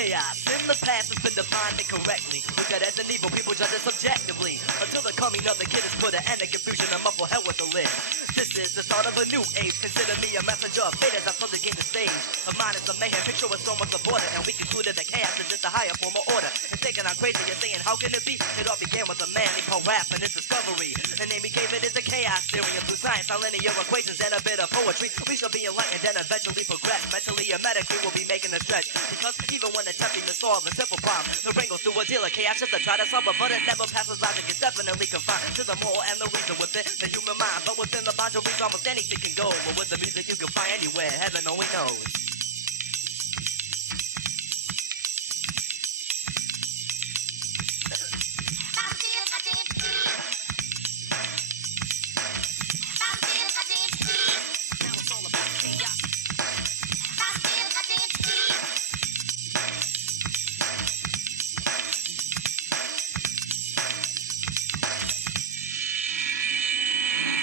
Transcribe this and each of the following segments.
Chaos in the past has been defined incorrectly. Looked at as an evil, people judge it subjectively. Until the coming of the kid has put an end to confusion and muffle hell with the lid. This is the start of a new age. Consider me a messenger of fate as I start to gain the stage. A mind is a mayhem, picture with so much of order. And we concluded that chaos is just a higher form of order. And thinking I'm crazy, you're saying how can it be? It all began with a man named Paul Rapp and his discovery. The name he gave it is the chaos theory. And through science, linear equations, and a bit of poetry, we shall be enlightened and eventually progress. Mentally and medically, we'll be making a stretch. Because even when attempting to solve a simple problem, the brain goes through a deal of chaos just to try to solve it, but it never passes logic. It's definitely confined to the moral and the reason within the human mind. But within the boundaries, almost anything can go. But with the music, you can find anywhere. Heaven only knows.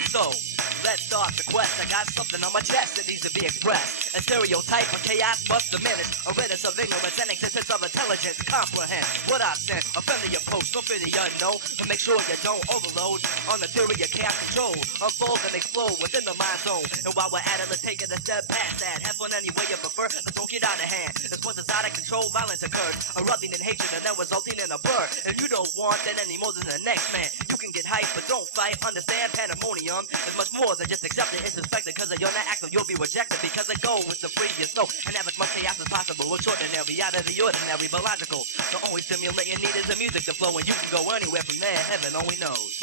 So, let's start the quest. I got something on my chest that needs to be expressed. A stereotype of chaos must diminish. A witness of ignorance and existence of intelligence. Comprehend what I sent. A friendly approach, don't fear the unknown. But make sure you don't overload on the theory of chaos control. Unfold and explode within the mind zone. And while we're at it, let's take it a step past that. Have fun any way you prefer, but don't get out of hand. As once it's out of control, violence occurs. Erupting in hatred and then resulting in a blur. And you don't want that any more than the next man. You can get hyped, but don't fight. Understand pandemonium is much more than just accepted. It's suspected because you're not active, you'll be rejected. Because it goes with the previous flow. And have as much chaos as possible. Extraordinary, out of the ordinary, but logical. The only stimulant you need is the music to flow. And you can go anywhere from there. Heaven only knows.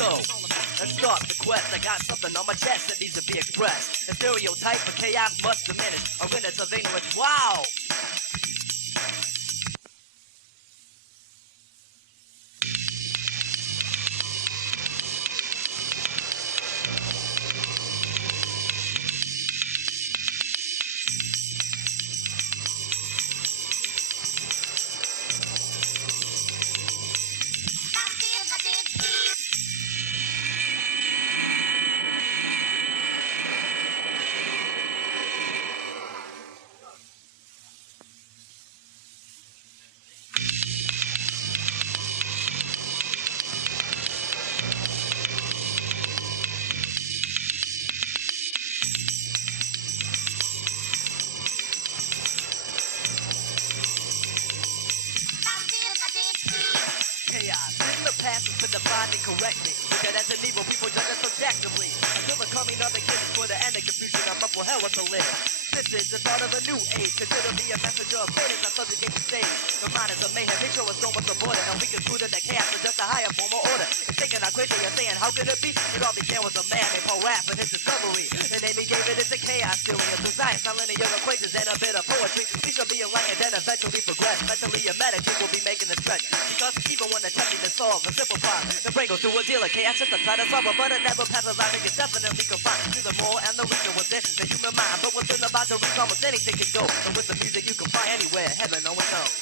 So, let's start the quest. I got something on my chest that needs to be expressed. A stereotype of chaos must diminish. A witness of ignorance. Wow! Chaos in the past has been defined incorrectly. Look at as an evil, people judge it subjectively. Until the coming of the kid is for the end of confusion and muffle hell with the lid. This is the start of a new age. Consider me a messenger of fate as I subjugate the stage. The mind is a mayhem, picture with so much of order. And we concluded that chaos is just a higher form of order. And thinking I'm crazy, you're saying how could it be? It all began with a man named Paul Rapp and his discovery. The name he gave it is the chaos theory. And through science, linear equations, and a bit of poetry, we shall be enlightened and eventually progress. Mentally and medically, we'll be making the stretch. Because even when attempting to solve a simple problem, the brain goes through a deal of chaos just to try to solve it, but it never passes logic. It's definitely confined to the moral and the reason within the human mind. But within the boundaries, almost anything can go. And with the music, you can find anywhere. Heaven only knows.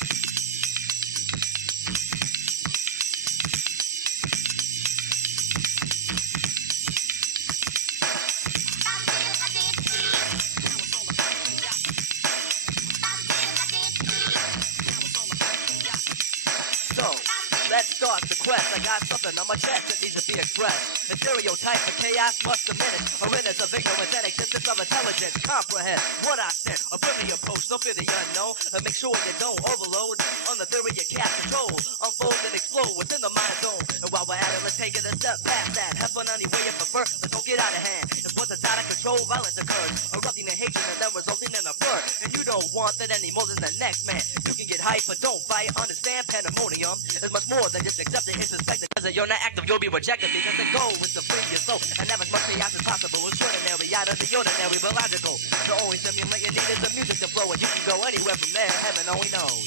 Let's start the quest. I got something on my chest that needs to be expressed. A stereotype of chaos must diminish. A witness of ignorance and existence of intelligence. Comprehend what I sent. A friendly approach, don't fear the unknown. And make sure you don't overload on the theory of chaos control. Unfold and explode within the mind zone. And while we're at it, let's take it a step past that. Have fun any way you prefer, but don't get out of hand. It's once it's out of control, violence occurs. Erupting in hatred and then resulting in a blur. And you don't want that any more than the next man. You can get hyped, but don't fight. Understand pandemonium is much more than just accepted. It's suspected because you're not active, you'll be rejected. Because the goal is to free your soul and have as much chaos as possible. Extraordinary, out of the ordinary, but logical. The only stimulant you need is the music to flow, and you can go anywhere from there. Heaven only knows.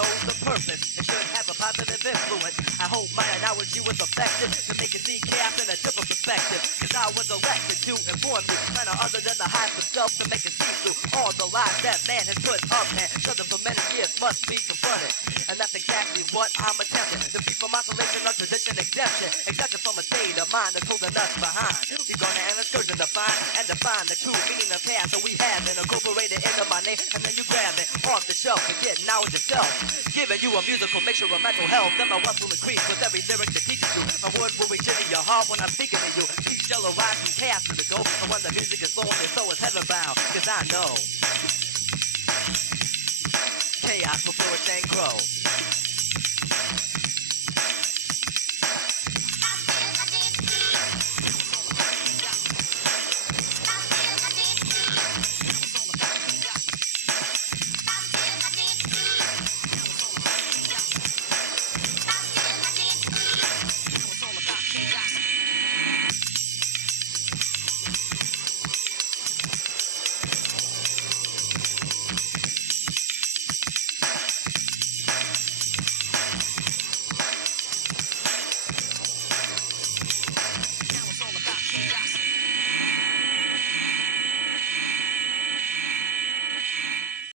know the purpose. It should have a positive influence. I hope my analogy was effective to make you see chaos in a different perspective. Cause I was elected to inform you, none other than the hype of self to make it see through all the lies that man has put up and shut for many years must be confronted. And that's exactly what I'm attempting. To be from isolation of tradition exemption. Exemption from a state of mind that's holding us behind. We're gonna have an excursion to find and define the true meaning of chaos that we have and incorporate it into my name. And then you grab it off the shelf and get knowledge yourself. Giving you a musical mixture of mental health. Then my wealth will increase with every lyric that teaches you. My words will reach into your heart when I'm speaking to you. Peace shall arise from chaos to the go. And when the music is flowing, your soul is heaven bound. Cause I know